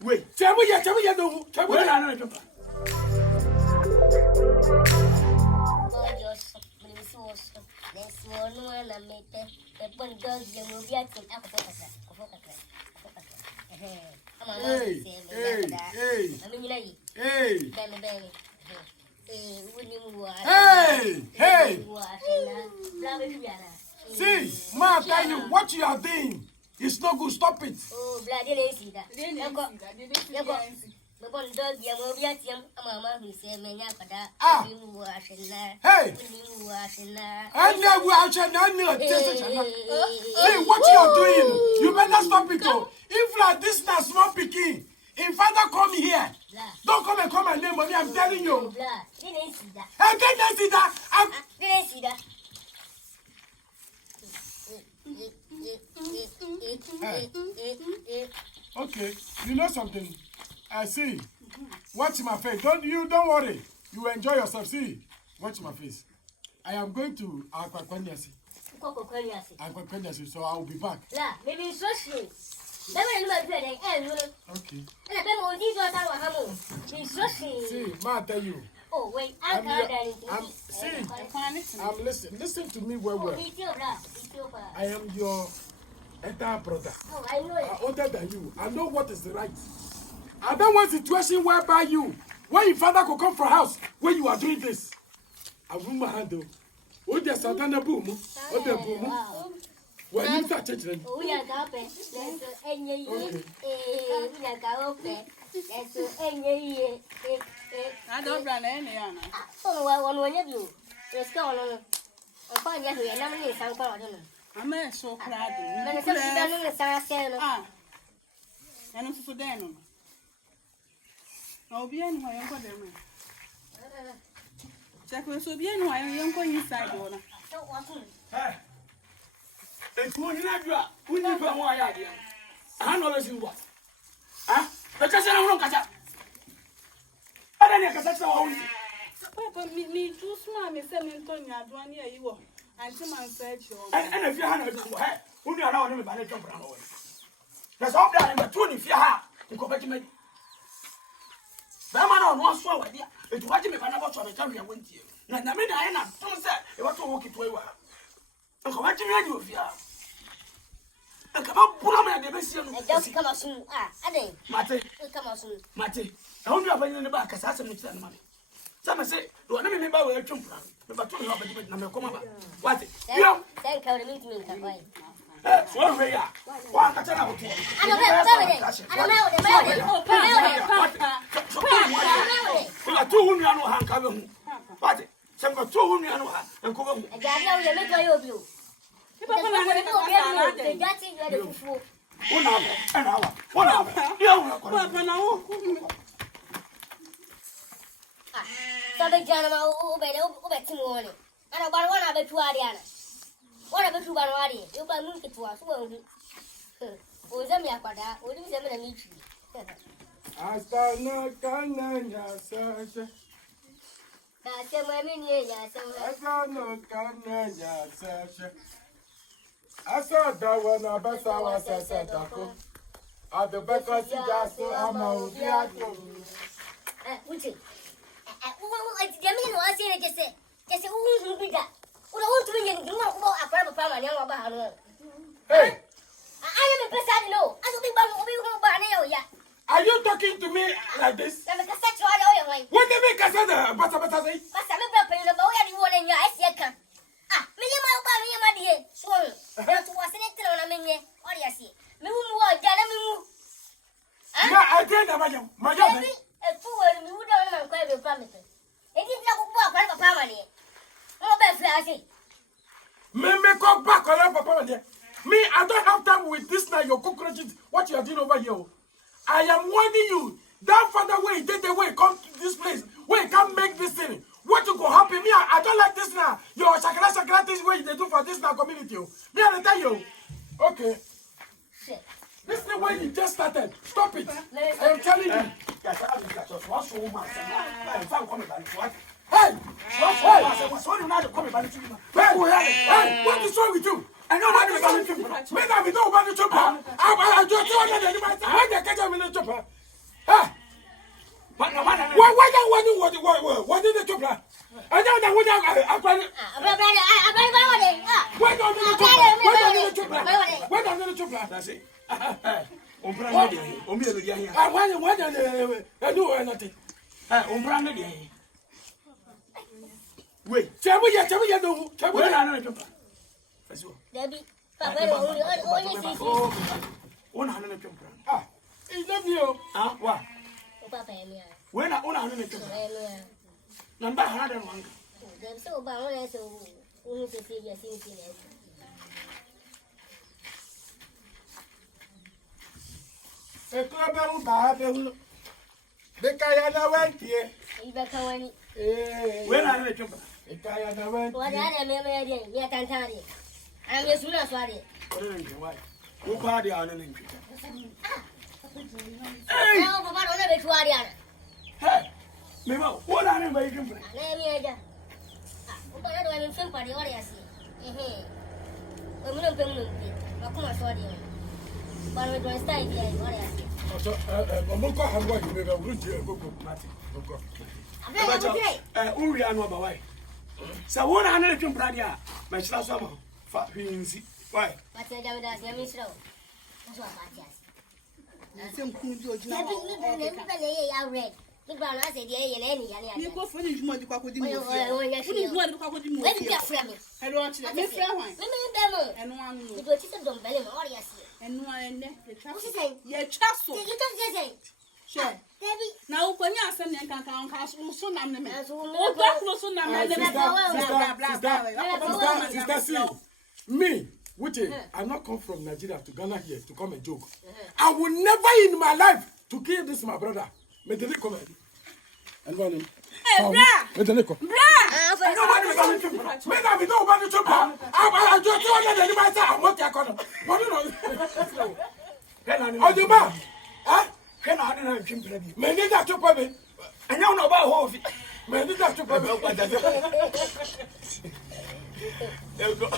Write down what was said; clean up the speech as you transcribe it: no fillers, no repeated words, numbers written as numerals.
Wait, tell me, no, tell me, I know. Hey! See, ma, tell you what you are doing. It's not good. Stop it. Oh, blood, didn't see that. Hey! See what you are doing. You better stop it. If like this now small picking, if father come here, don't come and call my name, mommy. I'm telling you. Didn't see that. I didn't see that. Didn't see that. Okay, you know something? I see. Watch my face. Don't worry. You enjoy yourself. See, watch my face. I am going to Aquaquaniasi. So I will be back. Maybe it's so sweet. Okay. See, ma, tell you. Oh, wait, I'm listening. Listen to me well. I am your entire brother. Oh, I know it. Older than you. I know what is right. I don't want a situation whereby when your father could come from house when you are doing this. I will my handle. Oh, there's a boom. Oh, the boom. When you start changing. Oh, we are open. I don't run any. Oh, well, one of you. Let's go on. I find you here. Now, I'm some part of them. I'm so proud. And I'm for them. I'll be anywhere. I'm going to check with so be anywhere. I'm going inside. Hey. It's more than that. We need to more idea. I know this is what. Huh? Because I don't catch up. I don't know that's all. Papa, me too smart, Miss Antonia, one year you were. And some man said, and if you had a good head, who do you allow them by the jump around away? There's all that in the 20 if you have to go back to me. Berma on one swallow idea. It's what you make another trouble. Tell me I went here. Now, I mean, I am not. Don't say you want to walk it away. And come back to me, you if you are. And come up, put on the best. Just come out soon. I think. Mate, Come out soon. Mate, I only have in the back as I said, money. Some say, do I never remember where I jump from? But two of them come about. What? You know, thank you. The meeting. one way. One catch up. I don't know. Two women know how to come. What? Some got 2 women and come home. I got you. People that's it. 1 hour, an hour, 1 hour. You So the gentleman obey Timon. And about 1 hour to Ariana. 1 hour to Baradi. You can move it to us. Oh, Zamiapada, or you send a meet you. I start not going to search. That's a women here. I start not going to search. I saw that when I bet I was said, at the back of the gas, I'm out here. Which is, Jamie was saying, just a woman be that. What I want to be in a private family about her. Hey, I am a person, no. I don't think about yeah. are you talking to me like this? I'm a cassette oil. What they make us say? But I'm a paying about anyone in your eyes. My dear, so that's what's in it on a minute. What do you see? Me who are Janame. I can't my job. A fool, you don't know quite your promise. It is not walk like a family. More bad flashy. Me come back on Papa. Me, I don't have time with this now. Your cockroaches, what you are doing over here. I am warning you. That father way, the way, come to this place. Where you can't make this thing. What you go happen? Me, I don't like this now. Your shakala this way they do for this now community. Me, I tell you. Okay. Shit. This is the way you just started. Stop it. I am telling you. Hey! Hey! What is wrong with you? I know what is wrong Me na me do ba no chopa. I do to one na my. I dey catch me no chopa. Ha. What did the chopa? I don't know what I that's it. Wait, tell me, Debbie, Papa, when I own a hundred number 101. There's so bad, so only to see your things. A club about the Kayana went here. When I let you, the Kayana went. What I remember, yet Antari. I'm as soon as I who party on an increase. Hey, no, Papa, don't have a Tuariana. Hey, Mimo, what are you making for? Let me add. But I don't have a film party, what I see. I'm not going to be. I'll come and show you. But we're going to stay here, what I see. So, I'm going to have one. Maybe I'll go to go, Matty. Uriano Bawai. So, 100 film party, my slash summer. Fat Winzy. Why? What's the damage? Let me show. That's what I just. Some cool George. Let me read. Look around, I said, yeah, You go for this money, Papa. You want to let me get from it. I don't want to let me fly. And one, you go to the belly, or yes. And one, what's the same? Yeah, trust. You don't say. Sure. Now, when you're sending a count, house, so none of them. Me, which I'm not come from Nigeria to Ghana here to come and joke. I will never in my life to kill this my brother. May the come and run him. Hey, bra! May the liquor. Bra! I don't want to be May not be no one to chop. I just want to my time. I'm not your corner. What do you know? Oh, the man. Huh? Can I didn't have him? May need that to pay me. And you know about Hovi. May need that to pay me. There you go.